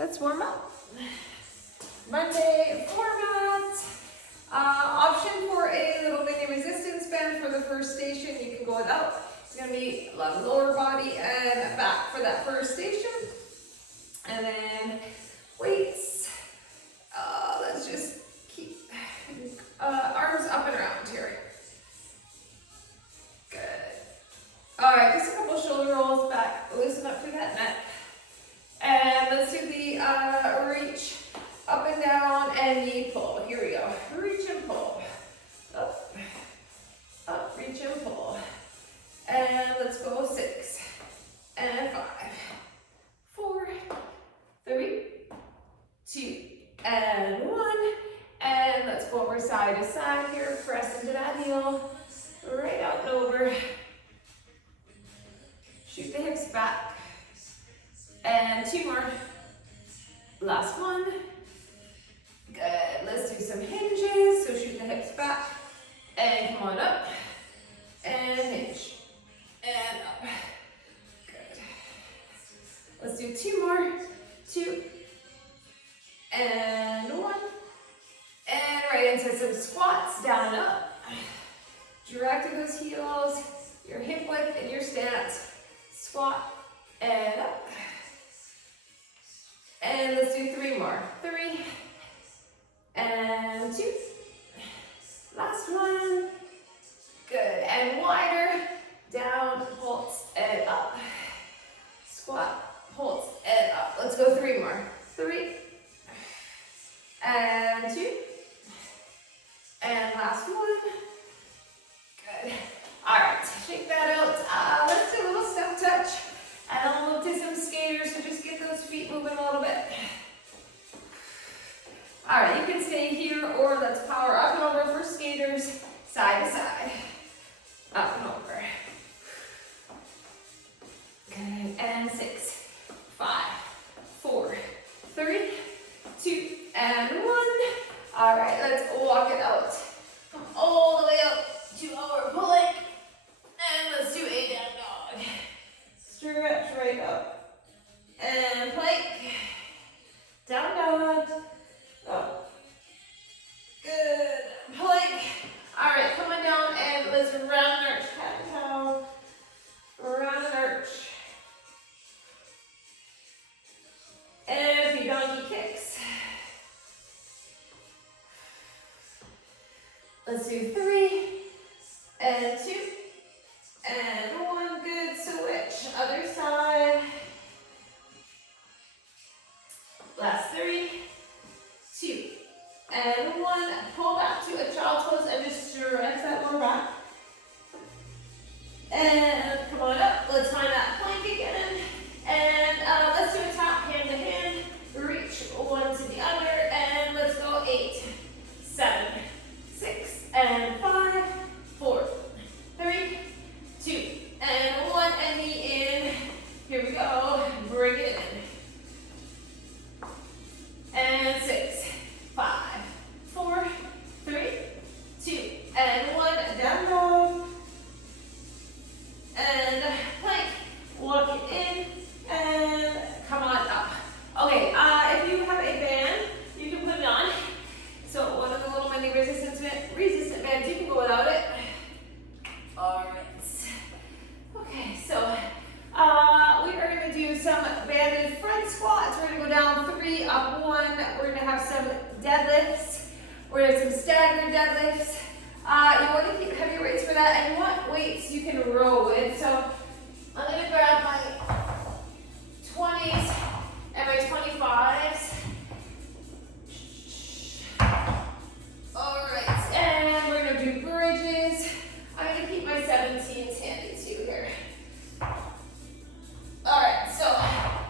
let's warm up. Monday format. Option for a little mini resistance band for the first station. You can go without. It's going to be a lot of lower body and back for that first station. And then weights. Let's just keep arms up and around here. Good. All right, just a couple shoulder rolls back. Loosen up through that neck. And let's do the reach up and down and knee pull. Here we go. Reach and pull. Up, up, reach and pull. And let's go 6 and 5, 4, 3, 2, and 1. And let's go over side to side here. Press into that heel. Right out and over. Shoot the hips back. And 2 more. Last one. Good. Let's do some hinges. So shoot the hips back. And come on up. And hinge. And up. Good. Let's do 2 more. 2. And 1. And right into some squats. Down and up. Direct to those heels. Your hip width and your stance. Squat. And up. And let's do 3 more. 3. And 2. Last one. Good. And wider. Down, pulse, and up. Squat, pulse, and up. Let's go 3 more. 3. And 2. And last one. Good. All right. Shake that out. Let's do a little step touch. And I'll move to some skaters, so just get those feet moving a little bit. All right, you can stay here, or let's power up and over for skaters, side to side. Up and over. Good, and 6, 5, 4, 3, 2, and 1. All right, let's walk it out. Come all the way up to our plank, and let's do a down dog. Stretch right up, and plank, down dog, up, good, plank. All right, come on down and let's round and arch, cat and cow, round and arch. And a few donkey kicks. Let's do 3, and 2, and 1, good, switch, other side. Last 3, 2, and 1. Pull back to a child's pose and just stretch that lower back. And come on up, let's find that plank again. And let's do a tap hand to hand, reach one to the other, and let's go 8, 7, 6, and 5, 4, 3, 2, and 1, and knee in. Here we go. Bring it in. And 6, 5, 4, 3, 2, and 1. Down dog. And plank. Walk it in. And come on up. Okay, if you have a band, you can put it on. So one of the little mini resistant bands, you can go without it. All right. Okay, so we are going to do some banded front squats. We're going to go down 3, up 1. We're going to have some deadlifts. We're going to have some staggered deadlifts. You want to keep heavy weights for that, and you want weights you can row with. So I'm going to grab my 20s and my 25s. All right, and we're going to do bridges. I'm going to keep my 17s handy too here. All right, so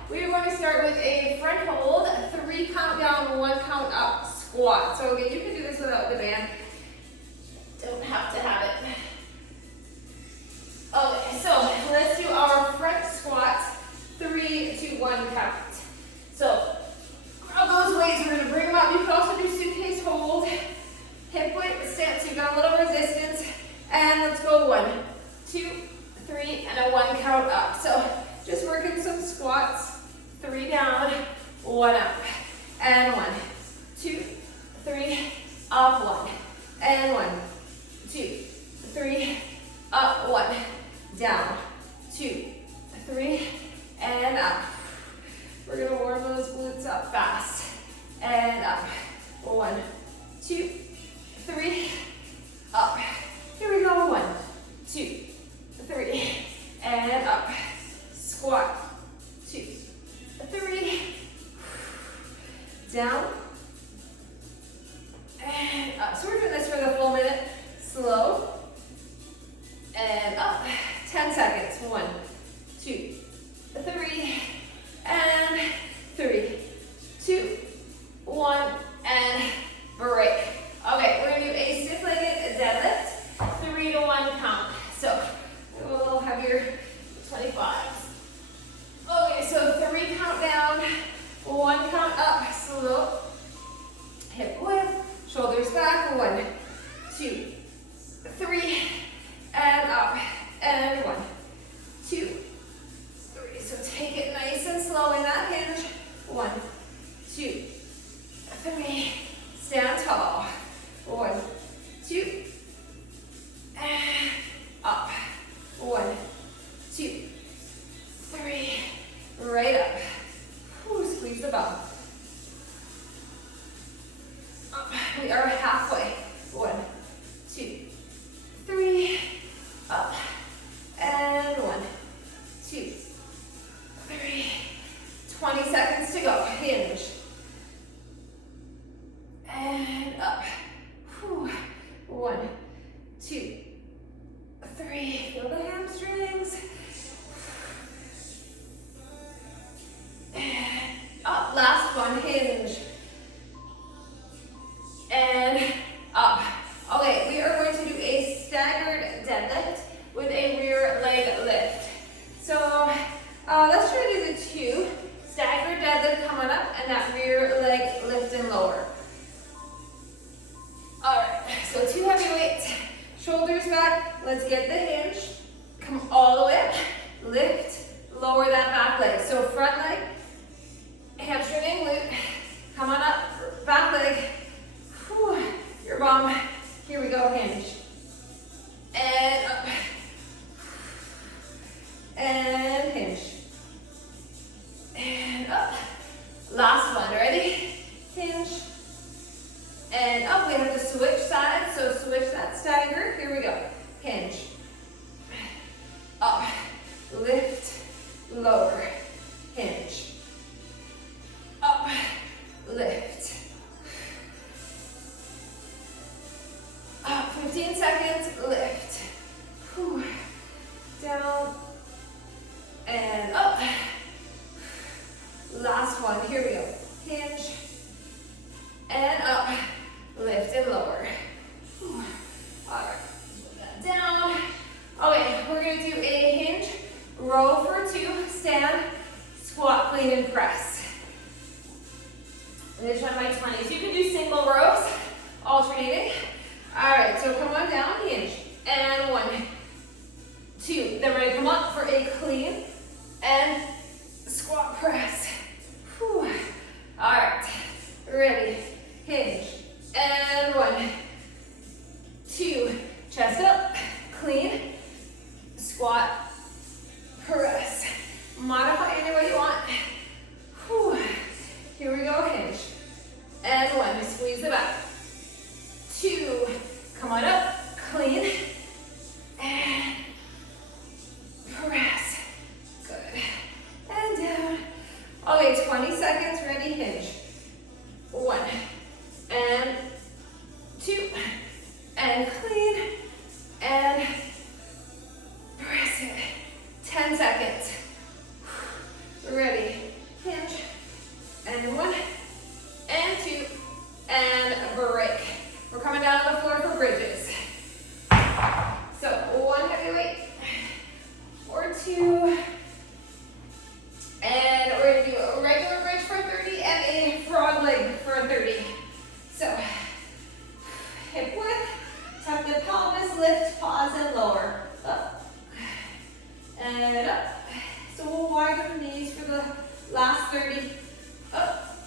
we're going to start with a front hold, 3 count down, 1 count up squat. So again, you can do this without the band. Don't have to have it. Okay, so let's do our front squat, 3 to 1 count. So grab those weights, we're going to bring them up. You can also do suitcase hold, hip width stance, so you got a little resistance. And let's go 1, 2, 3, and a 1 count up. So just working some squats, 3 down, 1 one up, and 1, 2, 3, up, 1, and 1, 2, 3, up, 1, down, 2, 3, and up. We're gonna warm those glutes up fast, and up, 1, 2, 3, up. Here we go, 1, 2, 3, and up. Squat, 2, 3, down, and up. So we're doing this for the full minute, slow, and up. 10 seconds, 1, 2, 3, and 3, 2, 1, and break. Okay, we're gonna do a stiff-legged deadlift, 3 to 1 count. So a little heavier, 25s. Okay, so 3 count down, 1 count up, slow. Hip width, shoulders back, 1, 2, 3, and up, and 1, 2, 3. So take it nice and slow in that hinge. 1, 2, 3. Stand tall. 1, 2, and up. 1, 2, 3. Right up. Ooh, squeeze the bum. Up. We are halfway. 1, 2, 3. Up. And 1, 2, 3. 20 seconds to go. Hinge. And up. Whew. 1, 2, 3. Feel the hamstrings. And up. Last one. Hinge. And up. Okay, we are going to do a staggered deadlift with a rear leg lift. So let's try to do the 2. Staggered deadlift coming up and that rear leg lift and lower. All right, so 2 heavy weights, shoulders back. Let's get the hinge. Come all the way up. Lift, lower that back leg. So front leg, hamstring and glute. Come on up, back leg. Whew. Your bum. Here we go, hinge. And up. And hinge. And up. Last one, ready? Hinge. And up, we have to switch sides, so switch that stagger. Here we go. Hinge. Up. Lift. Lower. Hinge. Up. Lift. Up. 15 seconds. Lift. Whew. Down. And up. Last one. Here we go. Hinge. And up. Lift and lower. Whew. All right. Put that down. Okay, we're going to do a hinge, row for 2, stand, squat, clean, and press. I'm going to try my 20s. You can do single rows, alternating. All right, so come on down, hinge. And 1, 2. Then we're going to come up for a clean and squat press. Whew. All right, ready. Hinge. And 1, 2. Chest up, clean, squat, press. Modify any way you want. Whew. Here we go, hinge. And 1, squeeze the back. 2, come on up, clean, and press. Good. And down. Okay, 20 seconds, ready, hinge. 1, and 2, and clean, and press it. 10 seconds. Ready, hinge, and 1, and 2, and break. We're coming down on the floor for bridges. So 1 heavy weight, or 2, and we're going to do a regular bridge for 30 and a frog leg for 30. So hip width, tuck the pelvis, lift, pause, and lower. Up and up. So we'll widen the knees for the last 30. Up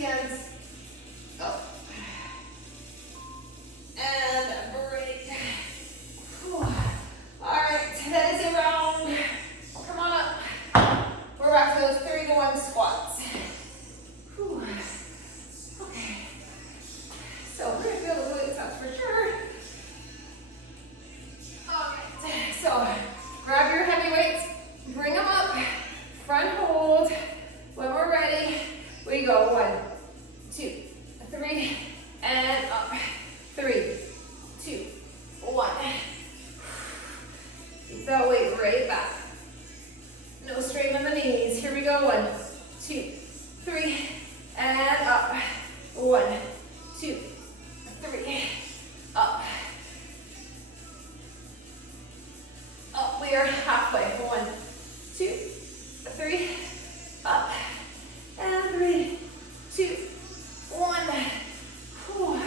the ends. Up. And break. Whew. All right, that is a round. Come on up. We're back to those 3-to-1 squats. Whew. Okay. So we're gonna feel the glutes, that's for sure. All right, so grab your heavy weights, bring them up, front hold. When we're ready, we go 1, 2, 3, and up. 3, 2, 1. Keep that weight right back. No strain on the knees. Here we go. 1, 2, 3, and up. 1, 2, 3, up. Up. We are halfway. 1, 2, 3, up. And 3, 2, 1. Whew.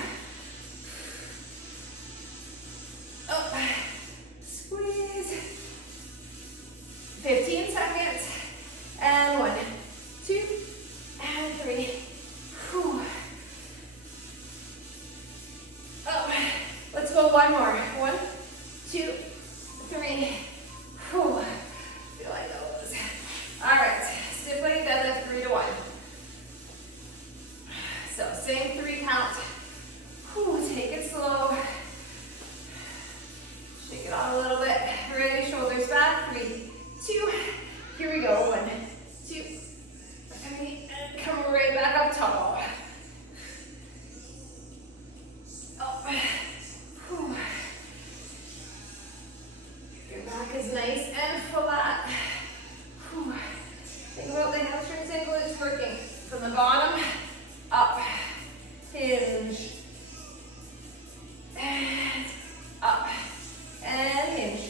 Up. Squeeze. 15 seconds. And 1, 2, and 3. Whew. Up. Let's go one more. 1, 2, 3. Whew. Feel like those. All right. Stiff leg deadlift 3-to-1. So same 3 count. Whew. Take it slow. Shake it off a little bit. Ready, shoulders back. 3, 2. Here we go. 1, 2, 3. And come right back up tall. Up. Whew. Your back is nice and flat. Whew. Think about the hamstrings and glutes working. From the bottom, up. Hinge. And up. And hinge.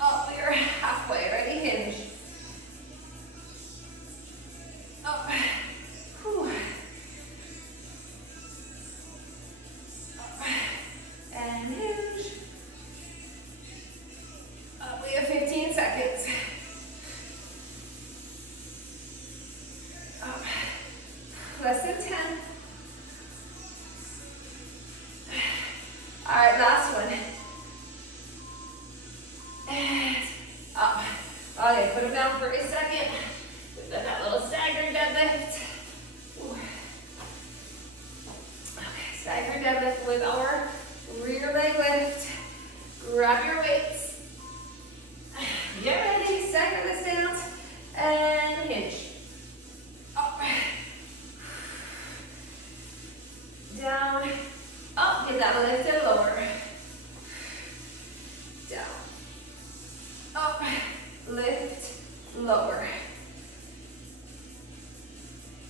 Up, we are halfway. Ready? Hinge. Up. Whew. Up. And hinge. Up, we have 15 seconds. Up. Less than 10. All right, last one. And up. Okay, put them down for a second. We've done that little staggered deadlift. Ooh. Okay, staggered deadlift with our rear leg lift. Grab your weights. Get ready, stagger the stance, and hinge. Up. Down. Up, get that lift and lower. Down. Up, lift, lower.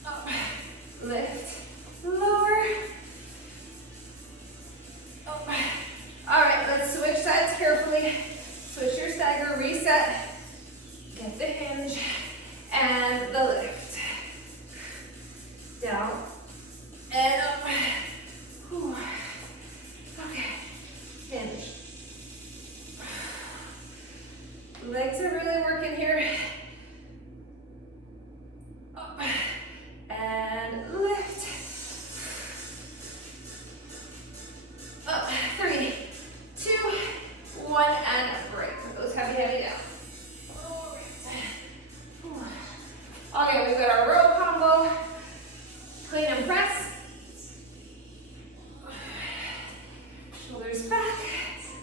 Up, lift, lower. Up. All right, let's switch sides carefully. Switch your stagger, reset. Get the hinge and the lift. Down and up. Whew. Okay, hinge. Legs are really working here. Up and lift. Up, 3, 2, 1, and break. Put those heavy down. Okay, we've got our row combo. Clean and press. Shoulders back.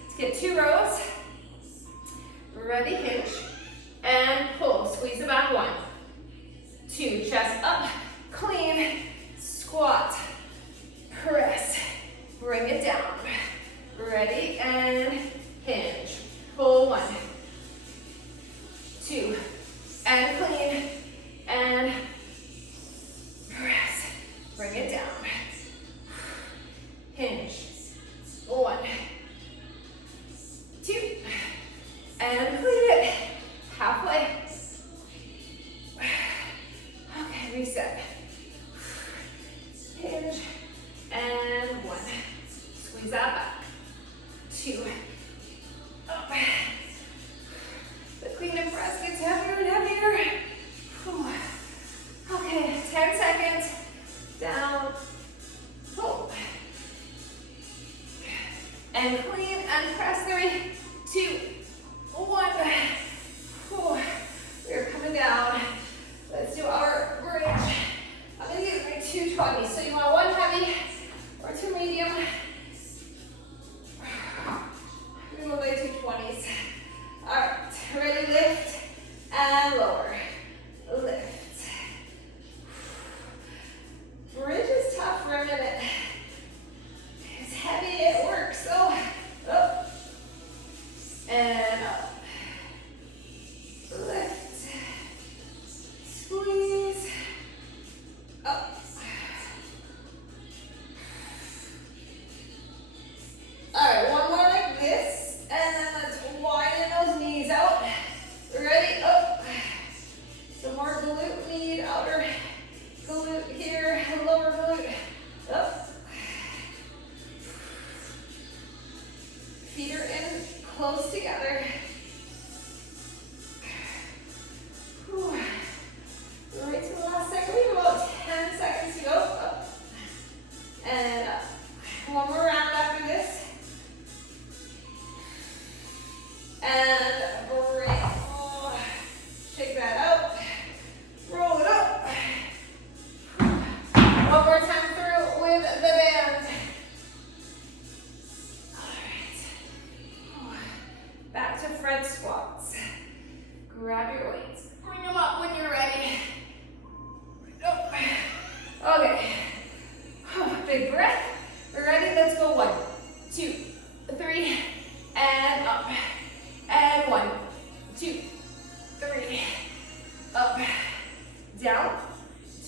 Let's get 2 rows. Ready, hinge, and pull. Squeeze it back. 1, 2, chest up, clean, squat, press, bring it down. Ready, and hinge. Pull. 1, 2, and clean, and press, bring it down. Hinge. 1, 2, and clean it. Halfway. Okay, reset. Hinge. And 1. Squeeze that back. 2. Up. The clean and press gets heavier and heavier. Okay.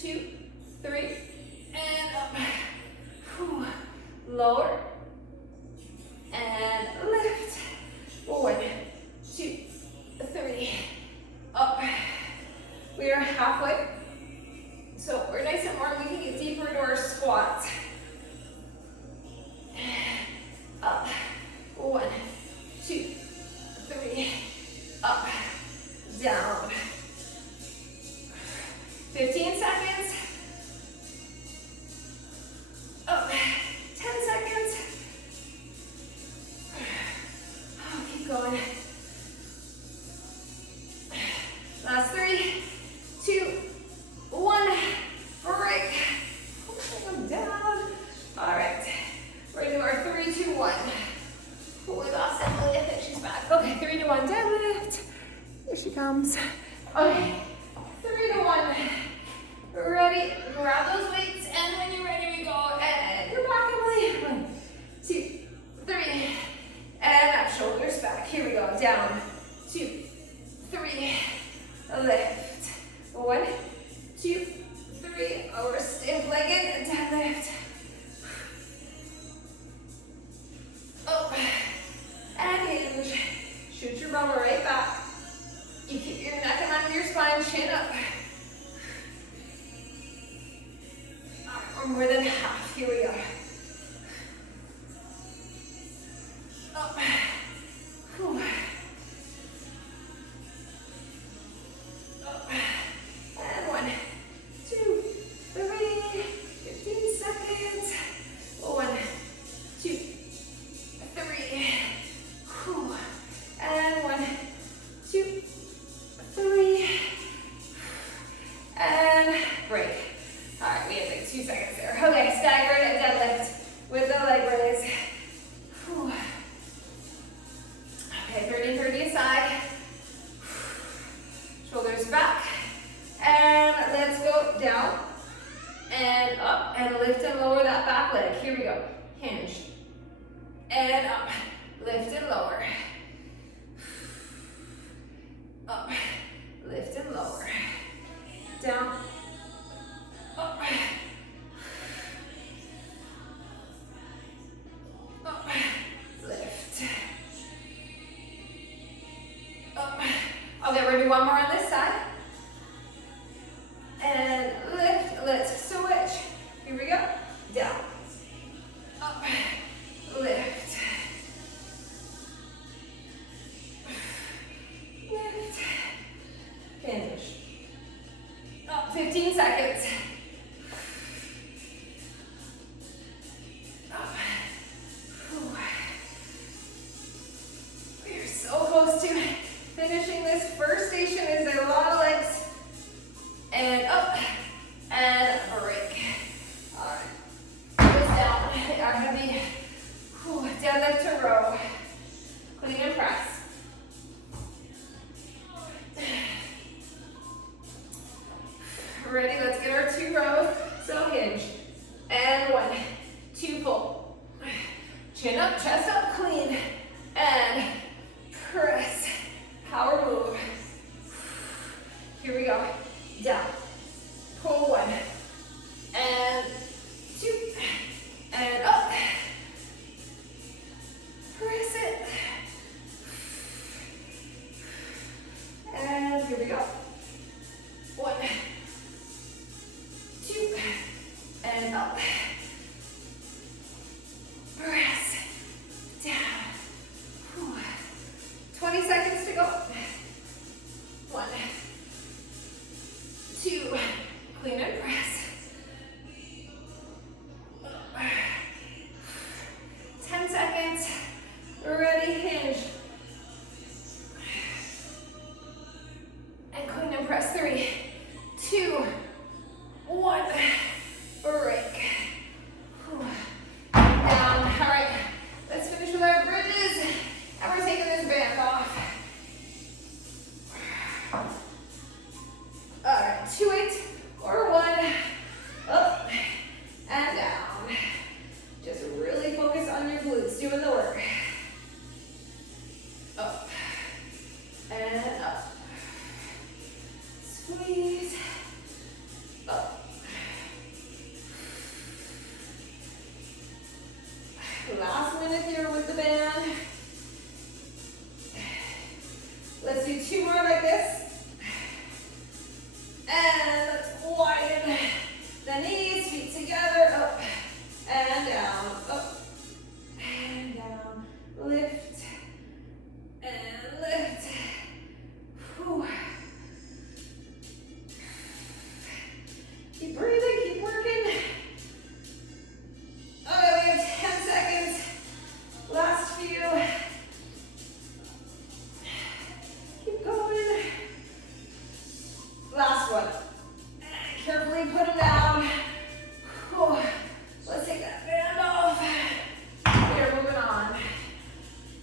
2, 3, and up. Whew. Lower, and lift. 1, 2, 3, up. We are halfway. So we're nice and warm. We can get deeper into our squats. Up. 1, 2, 3, up, down. 15 seconds. Up. 10 seconds. Oh, keep going. Last 3, 2, 1. Break. Come down. All right. We're gonna do our 3, 2, 1. Oh, we lost Emily. I think she's back. Okay, 3 to 1 deadlift. Here she comes. Okay, 3 to 1. Ready? Grab those weights, and when you're ready, we go. And you're back, Emily. 1, 2, 3, and up. Shoulders back. Here we go. Down. 2, 3. Lift. 1, 2, 3. Over stiff-legged deadlift. Up. And hinge. Shoot your bum right back. You keep your neck in under your spine, chin up. Or more than half. Here we go. Up. Whew. Up. And 1, 2, 3. 15 seconds. 1, 2, 3. Whew. And 1, 2, 3. And break. All right, we have like 2 seconds there. Okay, staggered deadlift with the leg raise. Whew. Okay, 30-30 aside. Shoulders back. And let's go down and up and lift and lower that back leg. Here we go. Hinge. And up. Lift and lower. Up. Lift and lower. Down. Up. Up. Lift. Up. Okay, we're gonna do one more on this side. And lift. Let's switch. Here we go. Down. Up. Lift. Lift. Finish. Up. 15 seconds. Up. Whew. We are so close to finishing this. First station is a lot of legs. And up. And break. All right. Goes down. Our heavy deadlift to row. Clean and press. Ready? Let's get our 2 rows. So hinge. And 1, 2, pull. Chin up, chest up, clean. And press. Power move. Here we go. Down. Pull 1. And 2. And up. Press it. And here we go. 1, 2, and up. Press down. Whew. 20 seconds to go. 1, 2, clean and press. 10 seconds. Ready, hinge. And clean and press. 3, 2, 1. Break. Whew. Down. All right. Let's finish with our bridges. And we're taking this band off. All right. 2 8 or 1. Up and down. Just really focus on your glutes doing the work. Up and up. Squeeze. Up Gently put them down. Oh, let's take that band off. We're moving on.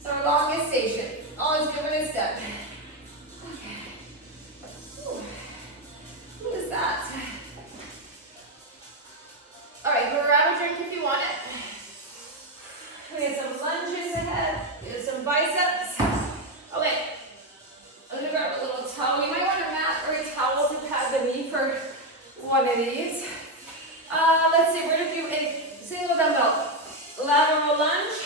So our longest station. Always give it a step. Okay. What is that? All right, grab a drink if you want it. We have some lunges ahead. We have some biceps. Okay. I'm gonna grab a little towel. You might want a mat or a towel to pad the knee for one of these. Let's see, we're gonna do a single dumbbell lateral lunge,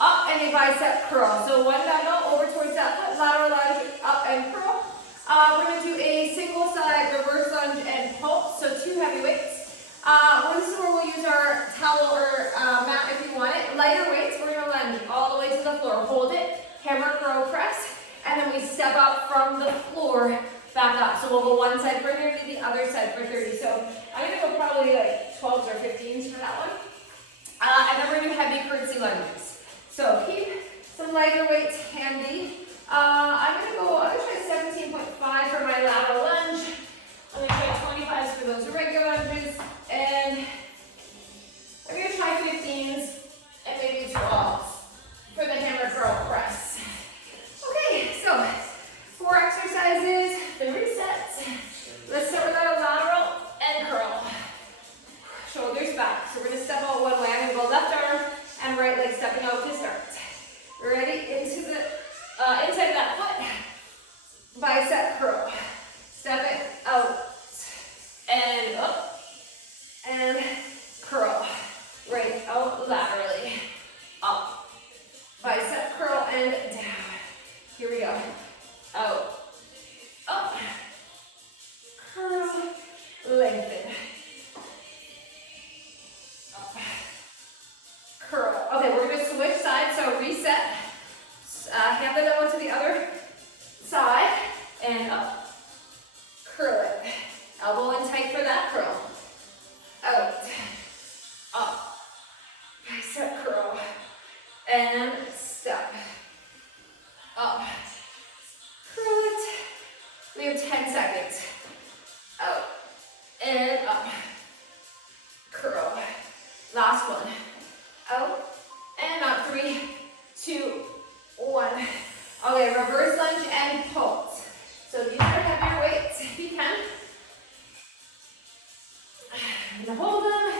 up and a bicep curl. So one dumbbell over towards that foot, lateral lunge, up and curl. We're gonna do a single side reverse lunge and pull, so 2 heavy weights. This is where we'll use our towel or mat if you want it. Lighter weights, we're gonna lunge all the way to the floor. Hold it, hammer curl press, and then we step up from the floor back up. So we'll go one side for 30, the other side for 30. So I'm gonna go probably like 12s or 15s for that one. And then we're gonna do heavy curtsy lunges. So keep some lighter weights handy. I'm gonna try 17.5 for my lateral lunge. I'm gonna try 25s for those regular lunges. And I'm gonna try 15s and maybe 12s for the hammer curl press. Okay, so 4 exercises, 3 sets. Let's start with our lateral and curl. Shoulders back. So we're gonna step out one way. I'm gonna go left arm and right leg stepping out to start. Ready? Into the inside of that foot. Bicep curl. Step it out and up and curl. Right out laterally. Up. Bicep curl and down. Here we go. Out. Up. Curl. Lengthen. Up. Curl. Okay, we're going to switch sides. So reset. Hand the elbow to the other side. And up. Curl it. Elbow in tight for that curl. Out. Up. Bicep curl. And step. Up. Curl it. We have 10 seconds. Out. And up. Curl. Last one. Out. And up. 3, 2, 1. Okay, reverse lunge and pulse. So these are heavier weights if you can. And hold them.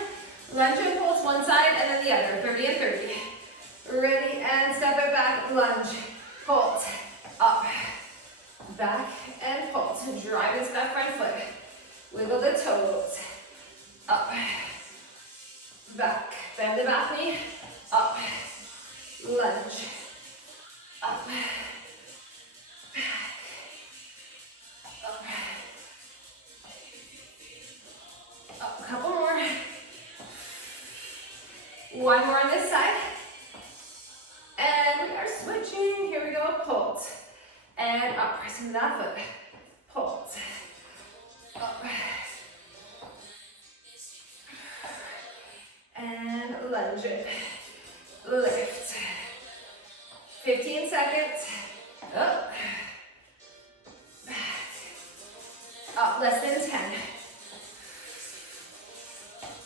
Lunge and pulse one side and then the other. 30 and 30. Ready, and step it back, lunge, pulse, up, back, and pulse. Drive into that front foot. Wiggle the toes, up, back, bend the back knee, up, lunge, up, back, up, a couple more. One more on this side. And we are switching. Here we go. Pulse. And up. Press into that foot. Pulse. Up. And lunge it. Lift. 15 seconds. Up. Back. Up. Less than 10.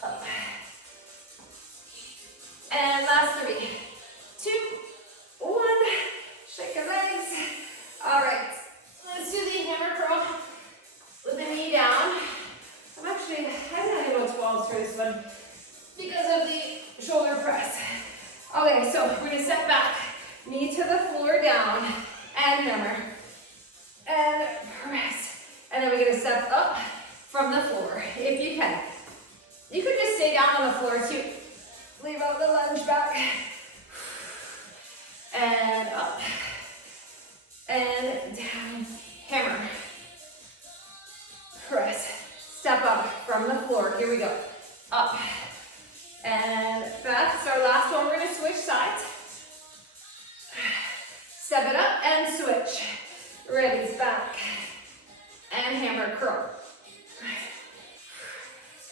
Up. And last 3, 2, 1. Shake your legs. All right. Let's do the hammer curl with the knee down. I'm not going to go 12s for this one because of the shoulder press. Okay, so we're going to step back, knee to the floor down, and hammer. And press. And then we're going to step up from the floor, if you can. You could just stay down on the floor too. Leave out the lunge back. And up. And down. Hammer. Press. Step up from the floor. Here we go. Up. And back. It's our last one. We're going to switch sides. Step it up and switch. Ready. Back. And hammer curl.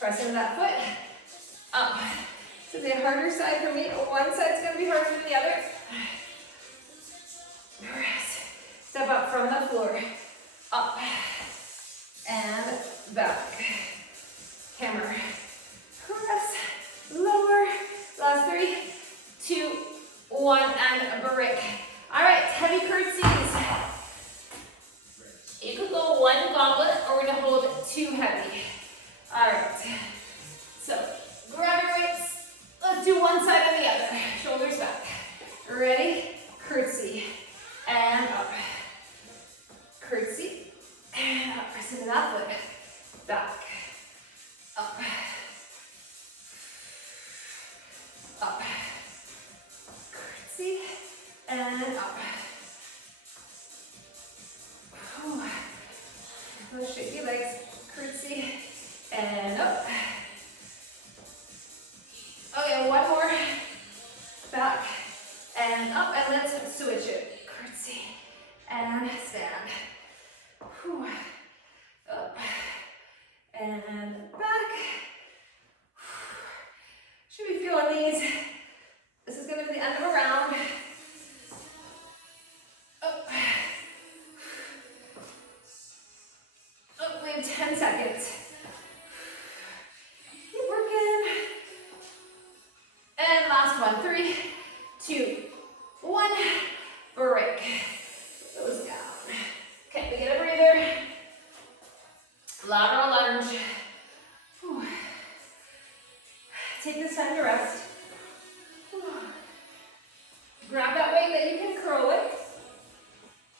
Press into that foot. Up. So the harder side for me. One side's going to be harder than the other. Press. Step up from the floor. Up. And back. and up. Okay, one more. Back and up, and let's switch it. Curtsy and stand. Whew. Up and back. Should be feeling these. This is going to be the end of a round. Up. Up, we have 10 seconds. Keep working. And last one. 3, 2, 1. Break. Those down. Okay, we get a breather. Lateral lunge. Whew. Take this time to rest. Whew. Grab that weight that you can curl with.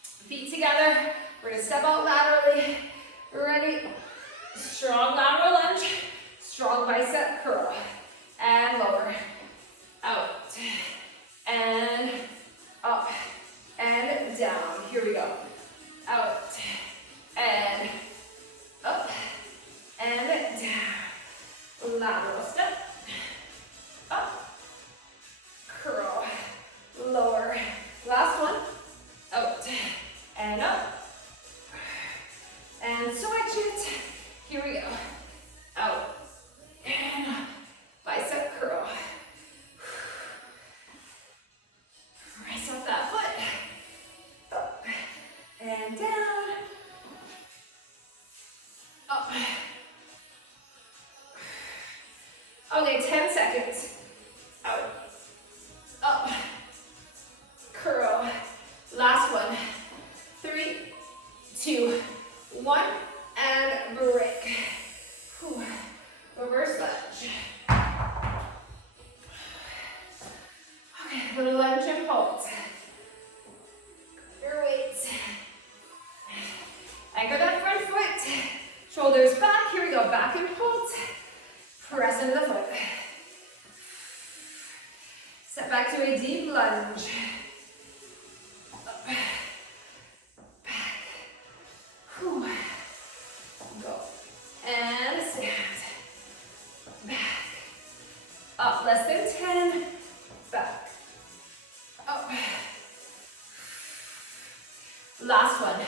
Feet together. We're going to step out laterally. Ready? Strong lateral lunge. Strong bicep curl. And lower. Out. And up. And down. Here we go. Out. And up. And down. Lateral step. Up. Curl. Lower. Last one. Out. And up. And switch it. Here we go. Out. And up. Bicep curl. Rise up that foot. Up. And down. Up. Okay, 10 seconds. Out. Up. Curl. Last one. 3, 2, 1. And break. Whew. Reverse lunge. Okay, little lunge and pulse. Your weights. Anchor that front foot. Shoulders back. Here we go. Back and pulse. Press into the foot. Step back to a deep lunge. Up. Back. Whew. Go. And stand. Back. Up. Less than 10. Back. Up. Last one.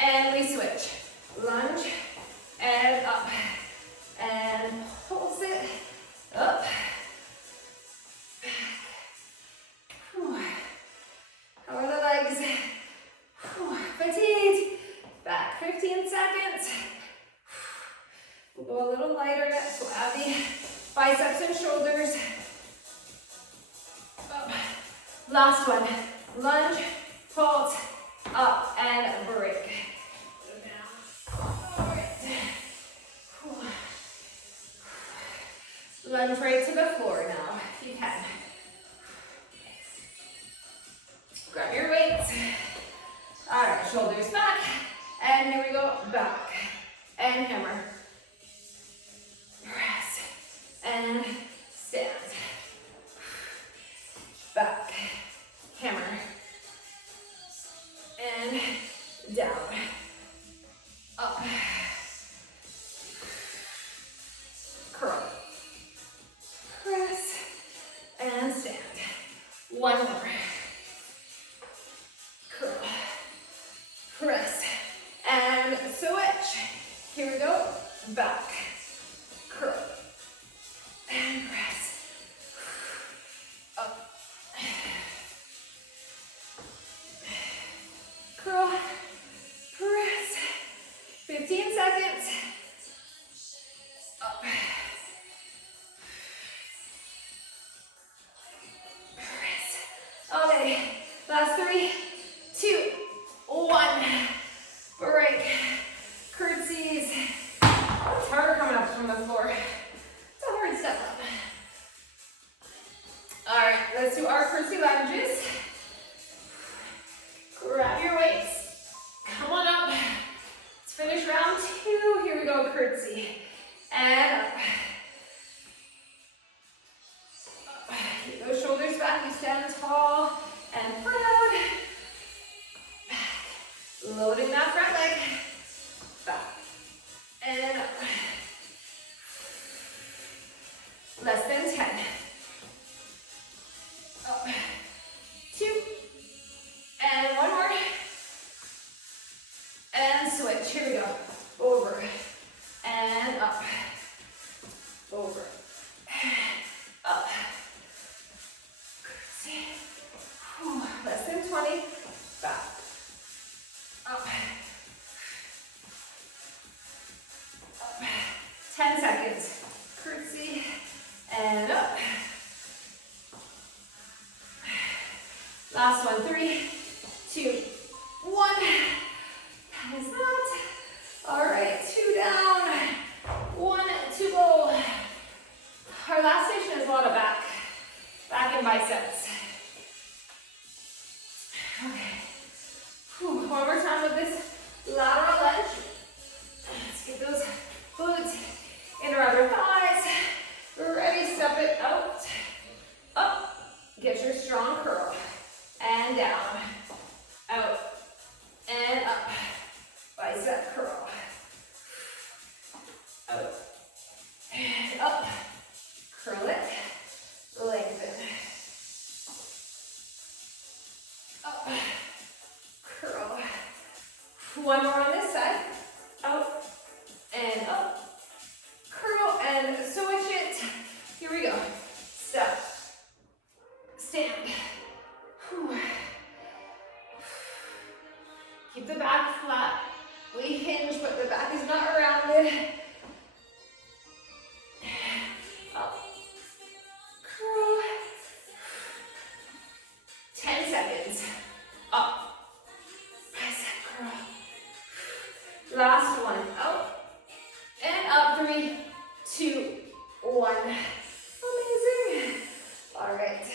And we switch. Lunge and up. And pulse it up. Back. Whew. How are the legs? Whew. Fatigued. Back 15 seconds. We'll go a little lighter next. We'll add the biceps and shoulders. Up. Last one. Lunge, pulse, up, and break. Lunge right to the floor now, if you can. Grab your weights. All right, shoulders back. And here we go, back. And hammer. Press. And stand. Back. Hammer. And down. Up. Curl. Press. And stand. One more. Curl. Press. And switch. Here we go. Back. Curl. And press. Up. Curl. Press. 15 seconds. Up. Press. Okay. Last 3, 2, 1. Break. Curtsies. It's harder coming up from the floor. It's a hard step up. All right, let's do our curtsy lunges. Grab your weights. Come on up. Let's finish round 2. Here we go, curtsy. And up. Keep those shoulders back. You stand tall and proud. Back. Loading that front leg. Back. And up. up, over, up, curtsy. Less than 20, back, up, up. 10 seconds, curtsy, and up. Last one, 3, 2, 1. That is that. All right, 2 down, 1 to go. Our last station is a lot of back and biceps. Okay. One more time with this lateral lunge. Let's get those glutes into our other thighs. Ready, step it out, up. Get your strong curl. And down, out, and up. Bicep curl. Out, and up. Curl it, lengthen. Up, curl. One more on this side. Out, and up. Curl, and switch it. Here we go. Step, stand. Keep the back flat. We hinge, but the back is not rounded. Up. Curl. 10 seconds. Up. Bicep curl. Last one. Out. And up. 3, 2, 1. Amazing. All right.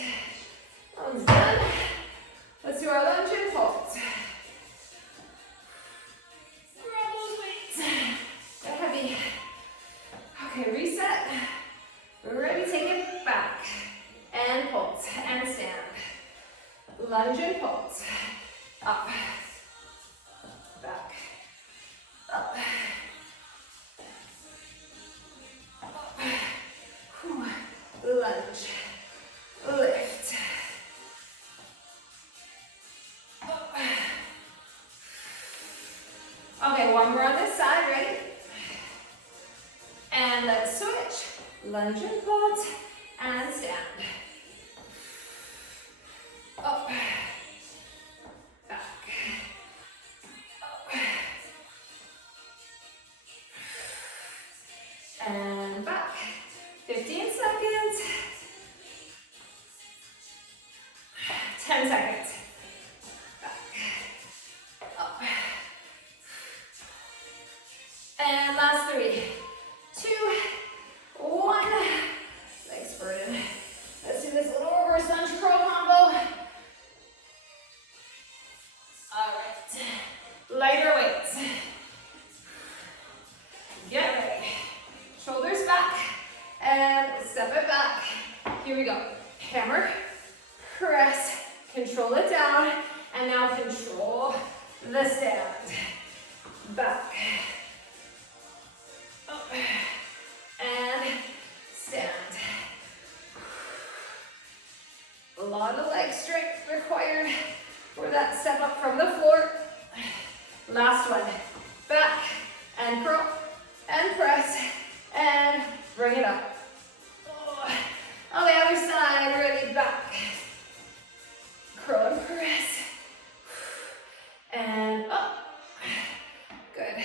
That one's done. Let's do our lunge and pulse. Grab those weights. They're heavy. Okay, reset. Ready, take it back. And pulse. And stand. Lunge and pulse. Up. Back. Up. Up. Whew. Lunge. Lift. Up. Okay, one more on this side, ready? And let's switch. Lunge and pulse, and stand. Up. Back. Up. And back. 15 seconds. 10 seconds. Back. Up. And last 3, 2, 1. Legs burden. Let's do this little reverse lunge curl combo. All right. Lighter weights. Get ready. Shoulders back. And step it back. Here we go. Hammer. Press. Control it down. And now control the stand. Back. Up. And stand. A lot of leg strength required for that step up from the floor. Last one. Back and curl and press and bring it up. On the other side, ready, back. Curl and press. And up. Good.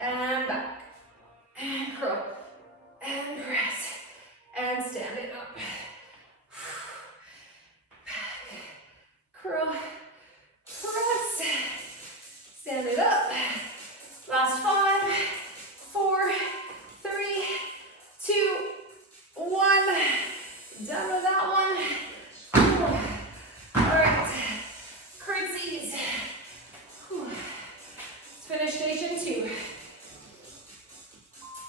And back. And curl. And press. And stand it up. Back. Curl. Press. Stand it up. Last 5, 4, 3, 2, 1. Done with that one. All right. Curtsies. Let's finish station 2.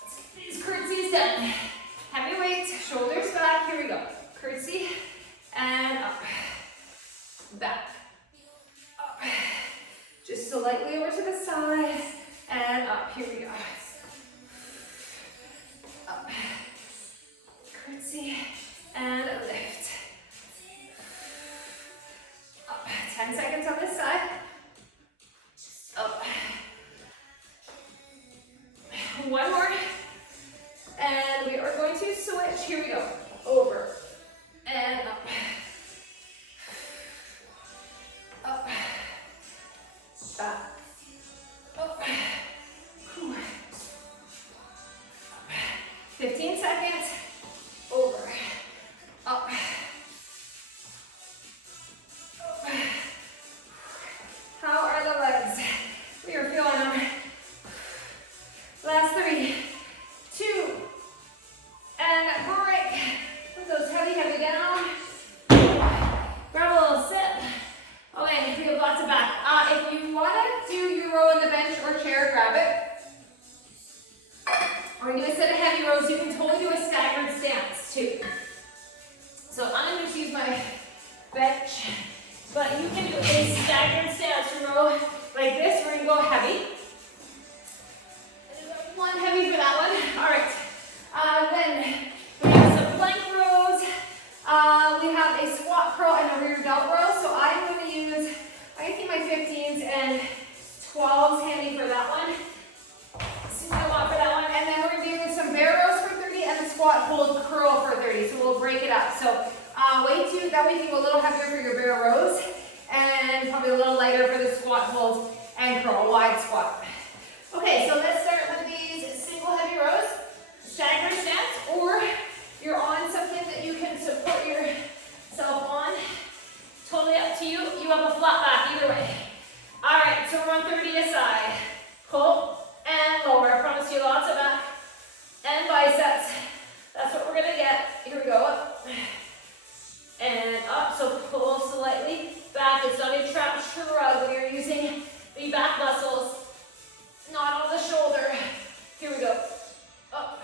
Let's get these curtsies done. Heavy weights, shoulders back. Here we go. Curtsy and up. Back. Up. Just slightly over to the side and up. Here we go. Up. Curtsy and lift. Up. 10 seconds on this side. Up. One more. are going to switch. Here we go. Over and up. Up. Back. Up. 15 seconds. Over. Up. Up. How are the legs? We are feeling them. Last 3, 2, and break. Put those heavy down. Grab a little sip. Okay, we have lots of back. If you want to do your row on the bench or chair, grab it. We're going to do a set of heavy rows. You can totally do a staggered stance too. So I'm going to just use my bench, but you can do a staggered stance row like this. We're going to go heavy. One heavy for that one. All right. Then we have some plank rows. We have a squat curl and a rear delt row. So I'm going to use, I think my 15s and 12s handy for that one. See what I want for that one. And then we're going to do some bear rows for 30 and a squat hold curl for 30. So we'll break it up. So that way you can go a little heavier for your bear rows and probably a little lighter for the squat hold and curl, wide squat. Okay, so let's start with these single heavy rows, staggered stance, or you're on something that you can support yourself on. Totally up to you. You have a flat back either way. All right, so we're on 30 aside. Pull and lower. I promise you lots of back and biceps. That's what we're gonna get. Here we go. Up and up. So pull slightly back. It's not a trap shrug when you're using the back muscles. Not on the shoulder. Here we go. Up.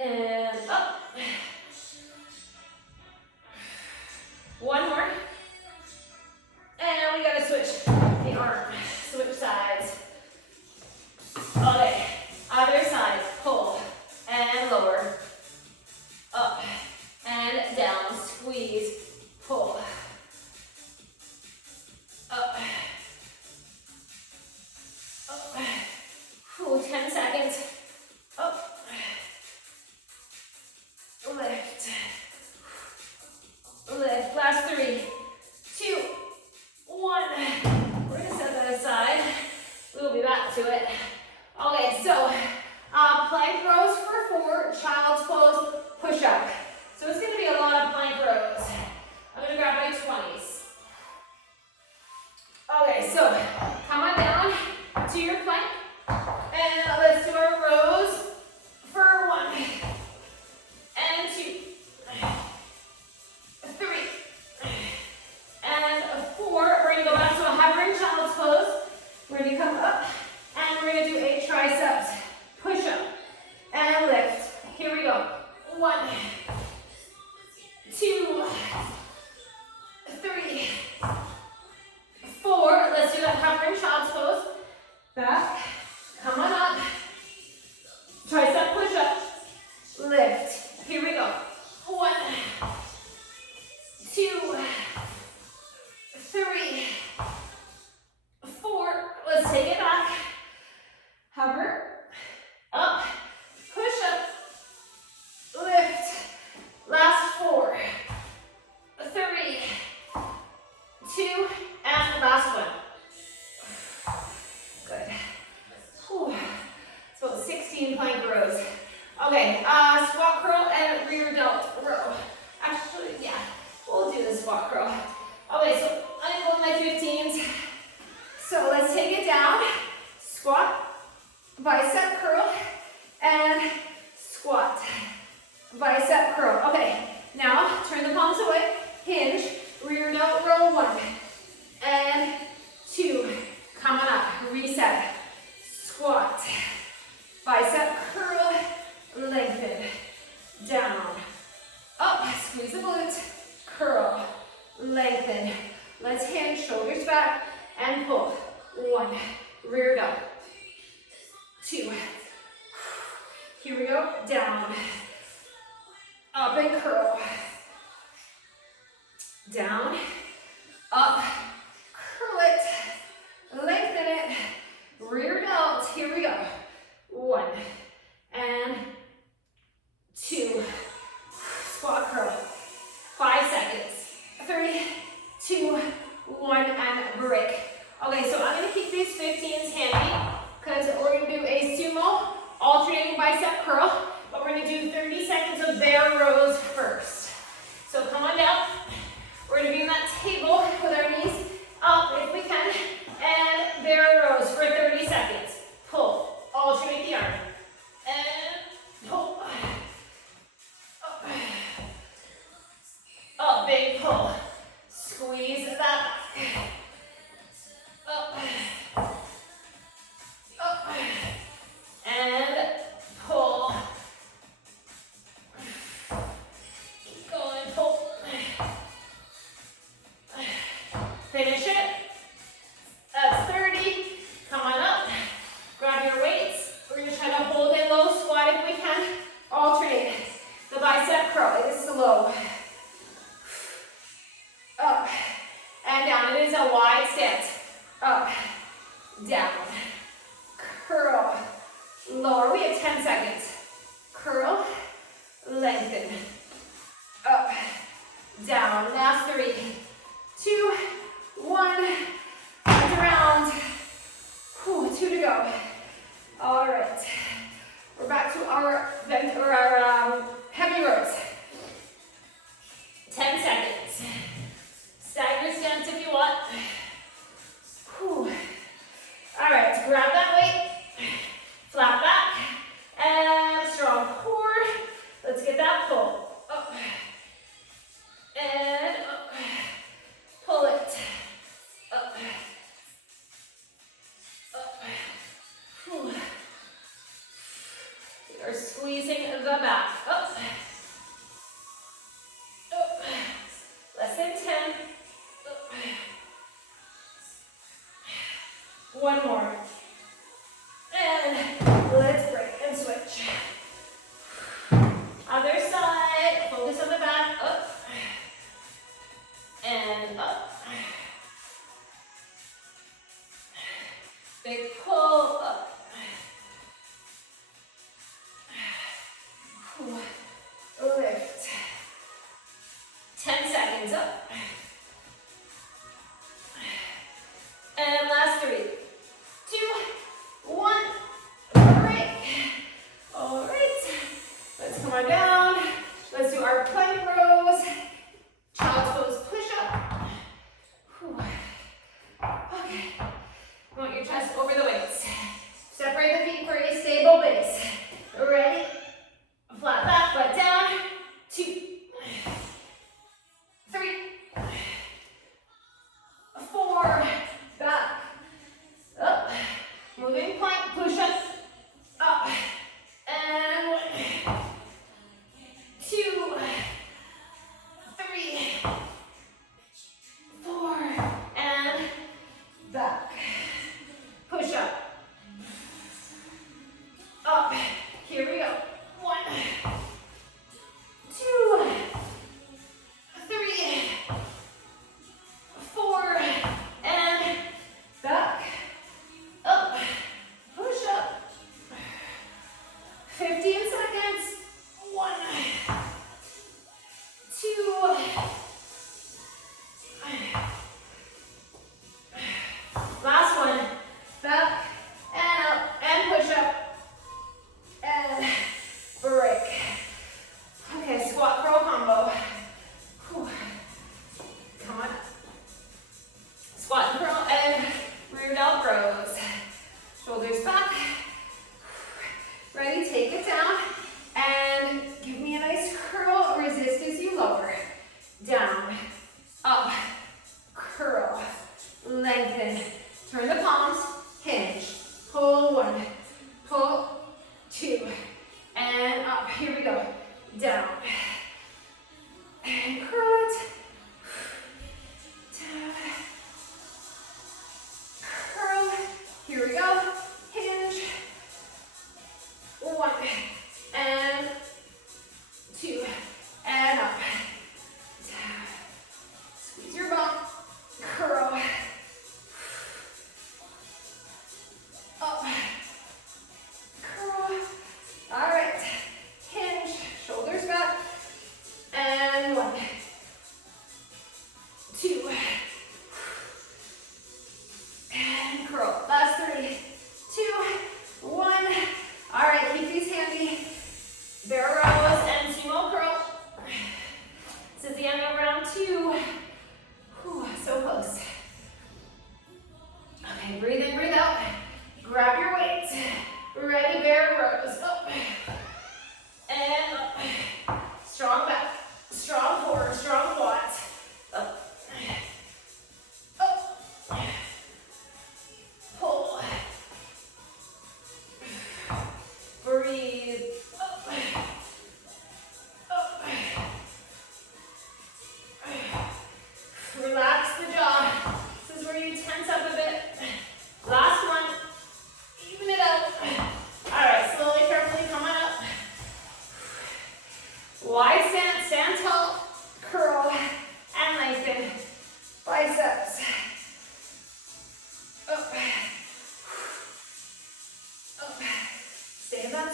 And up. One more. And we gotta switch the arm. Switch sides. Okay. Other side. Pull and lower. Up and down. Squeeze. Pull. Up. 10 seconds. Up. Lift. Lift. Last 3, 2, 1. We're going to set that aside. We'll be back to it. Okay, so plank rows for 4, child's pose, push up. So it's going to be a lot of plank rows. I'm going to grab my 20s. Okay, so come on down to your plank. And let's do our rows for 1, and 2, 3, and 4. We're going to go back to a hovering child's pose. We're going to come up, and we're going to do a triceps push-up and lift. Here we go. 1, 2, 3, 4. Let's do that hovering child's pose. Back. Come on up. Tricep push-up. Lift. Here we go. 1, 2, 3, 4. Let's take it back. Hover. Up. Push up. Lift. Last 4, 3, 2, and last one. Good. Whew. So 16 plank rows. Okay, squat curl and rear delt row. Actually, yeah, we'll do the squat curl. Okay, so I'm holding my 15s. So let's take it down. Squat, bicep curl, and squat, bicep curl. Okay, now turn the palms away. Hinge, rear delt row 1 and 2. Come on up, reset. Squat, bicep curl, lengthen, down, up, squeeze the glutes, curl, lengthen. Let's hinge, shoulders back, and pull. 1, rear delt. 2, here we go, down, up and curl, down, up, curl it, lengthen it, rear delt, here we go. 1, and alternating bicep curl, but we're gonna do 30 seconds of bear rows first. So come on down. We're gonna be in that table with our knees up if we can, and bear rows for 30 seconds. Pull, alternate the arm, and pull. Up, big pull. Squeeze that back. Up. Up. And pull. Keep going, pull. Finish it. That's 30. Come on up. Grab your weights. We're going to try to hold a low squat if we can. Alternate the bicep curl. It is slow. Up and down. It is a wide stance. Up, down, curl, lower. We have 10 seconds. Curl, lengthen. Up, down. Last 3, 2, 1. And around. 2 to go. All right. We're back to our heavy rows. 10 seconds. Stagger stance if you want. Whew. All right, grab that weight, flat back, and strong core. Let's get that pull. Up, and up. Pull it. Up, up. Whew. We are squeezing the back. Up, up. Less than 10. One more. And let's break and switch. Other side. Focus on the back. Up. And up. Big pull. Up. Lift. 10 seconds. Up. And last 3, 2, 1, break. All right, let's come on down. Let's do our plank rows. Child's pose push-up. Okay, you want your chest over the weights. Separate the feet for a stable base. Ready? Flat back, butt down. 2, 3, 4, back, up, moving plank, push-ups, up, and 1, 2, 3, 4, and back, push-up, up, here we go, 1, 2, 3, 4, and back, up, push up, 15 seconds, 1, 2, last one, back, and up, and push up, and break. Okay, squat curl combo. Whew. Come on. Squat and curl and rear delt rows. Shoulders back. Ready, take it down. And give me a nice curl. Resist as you lower. Down, up, curl, lengthen. Turn the palms, hinge. Pull 1, pull 2, and up. Here we go. Down. And curl it. Down. Curl. Here we go. Hinge. 1 and 2 and up. Down. Squeeze your bum. Curl. Up. Curl. All right. Hinge. Shoulders back. And 1, 2, and curl. Last 3, 2, 1. All right, keep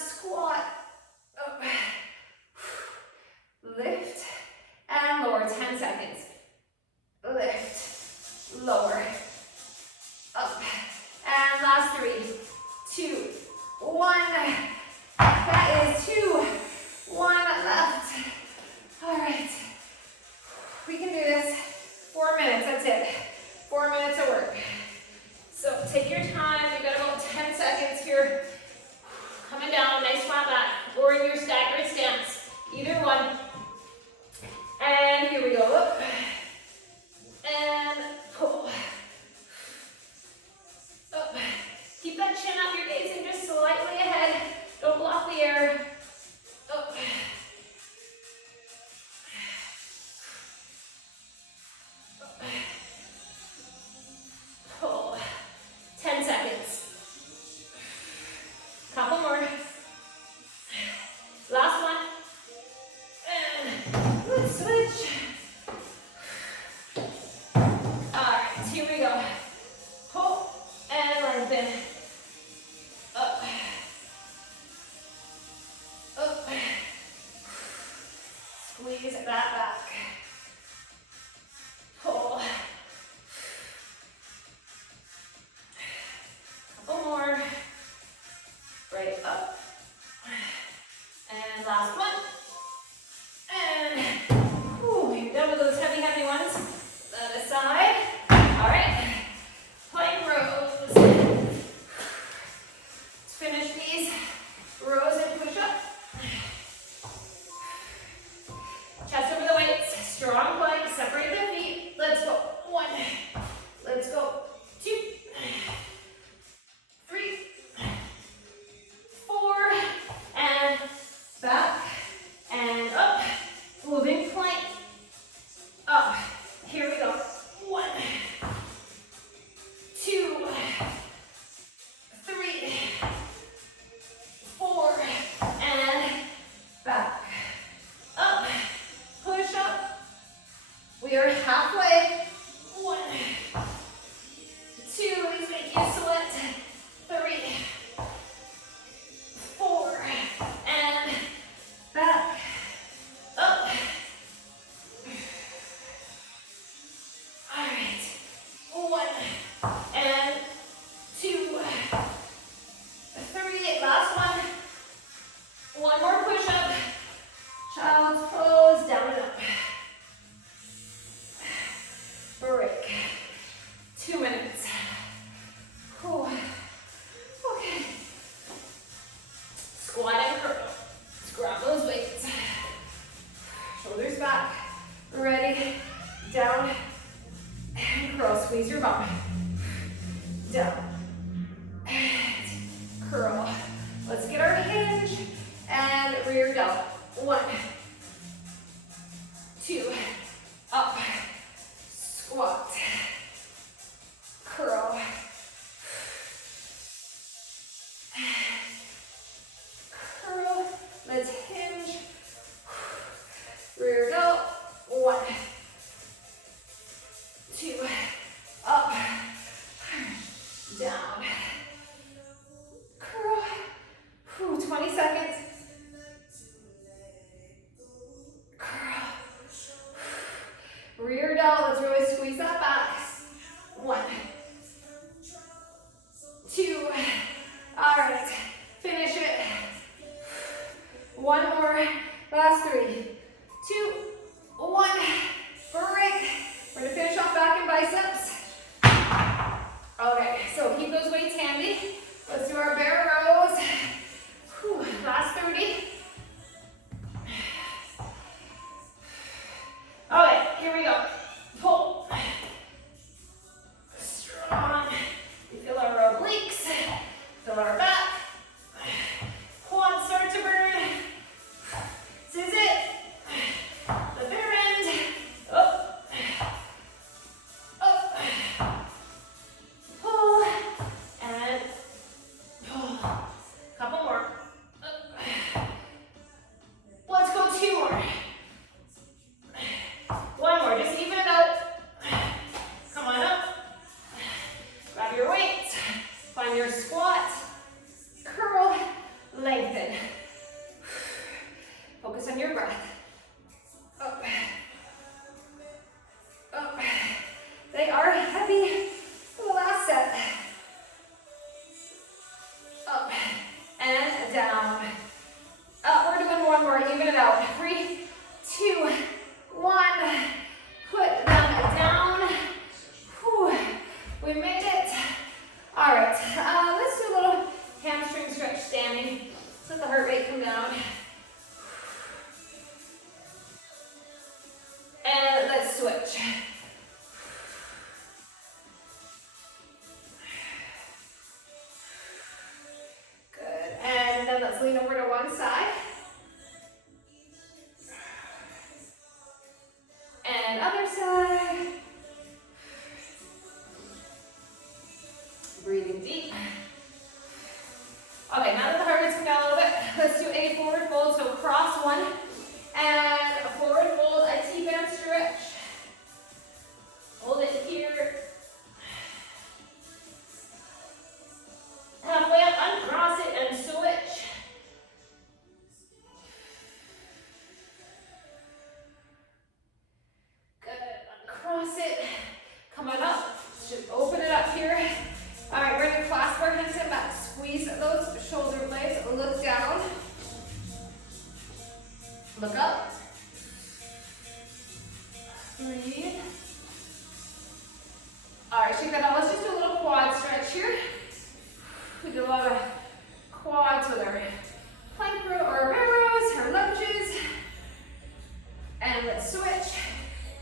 squat. Up. Lift and lower, 10 seconds. Lift, lower, up. And last 3, 2, 1. That is 2, 1 left. All right. We can do this. 4 minutes, that's it. 4 minutes of work. So take your time. You've got about 10 seconds here. Coming down, nice flat back, or in your staggered stance. Either one. And here we go. Up. And pull. Up. Keep that chin up. You're gazing just slightly ahead. Don't block the air. Up. Pull. 10 seconds. Couple more. Last one. And let's switch. Alright, here we go. Pull and lengthen. Up. Up. Squeeze that back. Pull. Couple more. Right up. And last one. And you're done with those heavy ones. That aside. All right. Plank rows. Let's finish these rows and push up. Chest over the weights. Strong plank. Separate the feet. Let's go. 1. Let's go. 2. 3. 4. And back. And up. Moving plank. Up. Here we go. 1. 2. 3. 4. And back. Up. Push up. We are halfway. 1. 2. These make you sweat. 3. 4. And back. Up. All right. 1 and 2, 3. Last one. One more push up. Child's pose. Down and up. Break. 2 minutes. Whew. Okay. Squat and curl. Let's grab those weights. Shoulders back. Ready. Down. And curl. Squeeze your bum. Down. And curl. Let's get our hinge. And rear delt. 1. 2. Up. Squat. Curl. Curl. Let's hinge. Rear delt. 1. 2. Up. Down. Curl. 20 seconds. Curl. Rear delt. Let's really squeeze that back. 1. 2. All right. Finish it. 1 more. Last 3. 2. 1. Break. We're going to finish off back and biceps. Okay, so keep those weights handy. Let's do our bear rows. Last 30. Okay, here we go. Pull. Strong. We feel our obliques. Feel our back. Quads start to burn. This is it. The bear end. Up. Up. Pull. And pull. your breath. Up. Up. They are heavy for the last set. Up and down. We're doing one more, even it out. 3, 2, 1. Put them down. Whew. We made it. All right, let's do a little hamstring stretch standing. Let the heart rate come down. And let's switch. Good, and then let's lean over to one side. And other side. Breathing deep. Okay, now that the heart rate's come down a little bit, let's do a forward fold. So cross one and a forward fold, a T-band stretch. Hold it here. Halfway up, uncross it and switch. Good, uncross it. Come on up, should open it up here. All right, we're gonna clasp our hands in back, squeeze those shoulder blades, look down, look up, breathe. All right, shake that out. Let's just do a little quad stretch here. We do a lot of quads with our plank row or rows, our lunges. And let's switch,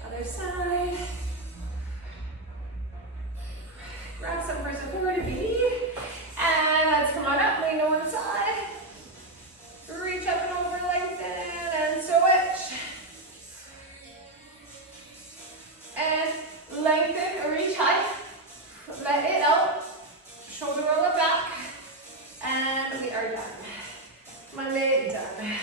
other side. Grab some for support if you need. And let's come on up, lean to one side. Reach up and over, lengthen, and switch. And lengthen, reach high. Let it out. Shoulder roll it back. And we are done. Monday, done.